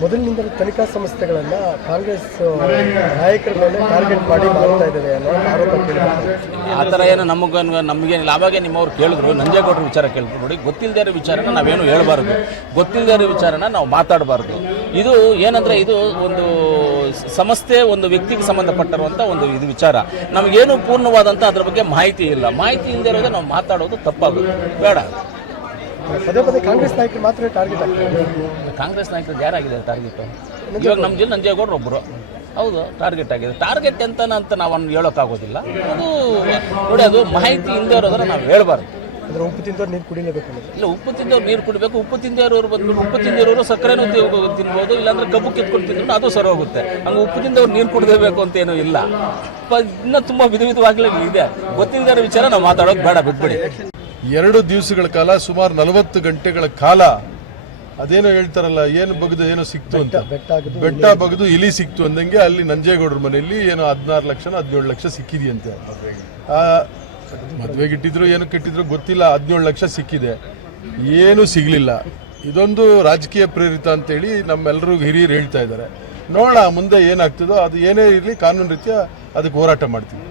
ಮೊದಲಿನಿಂದಲೂ ತನಿಖಾ ಸಂಸ್ಥೆಗಳನ್ನ ಕಾಂಗ್ರೆಸ್ ನಾಯಕರ ಮೇಲೆ ಟಾರ್ಗೆಟ್ ಮಾಡಿ ಮಾಡ್ತಾ ಇದ್ದೇವೆ ಅನ್ನೋ ಆರೋಪ ಕೇಳಿದ್ರು ಆ ಥರ ಏನು ನಮಗೆ ನಮಗೇನಿಲ್ಲ ನಿಮ್ಮ ನಿಮ್ಮವ್ರು ಕೇಳಿದ್ರು, ನಂಜೇಗೌಡರ ವಿಚಾರ ಕೇಳಿದ್ರು ನೋಡಿ ಗೊತ್ತಿಲ್ಲದೆ ಇರೋ ವಿಚಾರನ ನಾವೇನು ಹೇಳಬಾರ್ದು. ಗೊತ್ತಿಲ್ಲದೆ ಇರೋ ವಿಚಾರನ ನಾವು ಮಾತಾಡಬಾರ್ದು. ಇದು ಏನಂದರೆ ಇದು ಒಂದು ಸಂಸ್ಥೆ ಒಂದು ವ್ಯಕ್ತಿಗೆ ಸಂಬಂಧಪಟ್ಟಿರುವಂಥ ಒಂದು ಇದು ವಿಚಾರ. ನಮಗೇನು ಪೂರ್ಣವಾದಂಥ ಅದ್ರ ಬಗ್ಗೆ ಮಾಹಿತಿ ಇಲ್ಲ. ಮಾಹಿತಿ ಇಲ್ಲದೆ ಇರೋದೇ ನಾವು ಮಾತಾಡೋದು ತಪ್ಪಾಗುತ್ತೆ. ಬೇಡ. ಪದೇ ಪದೇ ಕಾಂಗ್ರೆಸ್ ನಾಯಕರು ಮಾತ್ರ ಟಾರ್ಗೆಟ್ ಆಗ್ತಾರೆ. ಕಾಂಗ್ರೆಸ್ ನಾಯಕರು ಯಾರಾಗಿದೆ ಟಾರ್ಗೆಟ್ ಇವಾಗ ನಮ್ಮ ಜಿಲ್ಲೆ ನಂಜೇಗೌಡರು ಒಬ್ಬರು ಹೌದು ಟಾರ್ಗೆಟ್ ಆಗಿದೆ ಟಾರ್ಗೆಟ್ ಎಂತ ಅಂತ ನಾವು ಹೇಳೋಕ್ಕಾಗೋದಿಲ್ಲ. ಅದು ನೋಡಿ ಅದು ಮಾಹಿತಿ ಹಿಂದೆ ಇರೋದ್ರೆ ನಾವು ಹೇಳ್ಬಾರ್ದು. ಅಂದ್ರೆ ಉಪ್ಪು ತಿಂದವ್ರು ನೀರು ಕುಡಿಲೇಬೇಕು ಇಲ್ಲ ಉಪ್ಪು ತಿಂದವ್ರು ನೀರು ಕುಡಬೇಕು. ಉಪ್ಪು ತಿಂದವರು ಬಂದ್ಬಿಟ್ಟು ಉಪ್ಪು ತಿಂದಿರೋರು ಸಕ್ಕರೆನೂ ತಿನ್ಬೋದು ಇಲ್ಲಾಂದ್ರೆ ಕಬ್ಬು ಕಿತ್ಕೊಂಡು ತಿಂದ್ರು ಅದು ಸರಿ ಹೋಗುತ್ತೆ ಹಂಗೆ ಉಪ್ಪು ತಿಂದವ್ರು ನೀರು ಕುಡಿದೇಬೇಕು ಅಂತ ಏನೂ ಇಲ್ಲ. ಇನ್ನೂ ತುಂಬ ವಿಧ ವಿಧವಾಗಲೇ ಇದೆ. ಗೊತ್ತಿಲ್ಲದ ವಿಚಾರ ನಾವು ಮಾತಾಡೋದು ಬೇಡ ಬಿಟ್ಬಿಡಿ. ಎರಡು ದಿವಸಗಳ ಕಾಲ ಸುಮಾರು ನಲವತ್ತು ಗಂಟೆಗಳ ಕಾಲ ಅದೇನೋ ಹೇಳ್ತಾರಲ್ಲ ಏನು ಬಗ್ದು ಏನೋ ಸಿಕ್ತು ಅಂತ. ಬೆಟ್ಟ ಬಗ್ದು ಇಲಿ ಸಿಕ್ತು ಅಂದಂಗೆ ಅಲ್ಲಿ ನಂಜೇಗೌಡರ ಮನೆಯಲ್ಲಿ ಏನೋ ಹದಿನಾರು ಲಕ್ಷ ಹದಿನೇಳು ಲಕ್ಷ ಸಿಕ್ಕಿದೆಯಂತೆ. ಆ, ಮದ್ವೆಗೆ ಇಟ್ಟಿದ್ರು ಏನು ಕೆಟ್ಟಿದ್ರು ಗೊತ್ತಿಲ್ಲ ಹದಿನೇಳು ಲಕ್ಷ ಸಿಕ್ಕಿದೆ. ಏನು ಸಿಗ್ಲಿಲ್ಲ. ಇದೊಂದು ರಾಜಕೀಯ ಪ್ರೇರಿತ ಅಂತೇಳಿ ನಮ್ಮೆಲ್ಲರೂ ಹಿರಿಯರು ಹೇಳ್ತಾ ಇದ್ದಾರೆ. ನೋಡೋಣ ಮುಂದೆ ಏನಾಗ್ತದೋ ಅದು ಏನೇ ಇರಲಿ ಕಾನೂನು ರೀತಿಯ ಅದಕ್ಕೆ ಹೋರಾಟ ಮಾಡ್ತೀವಿ.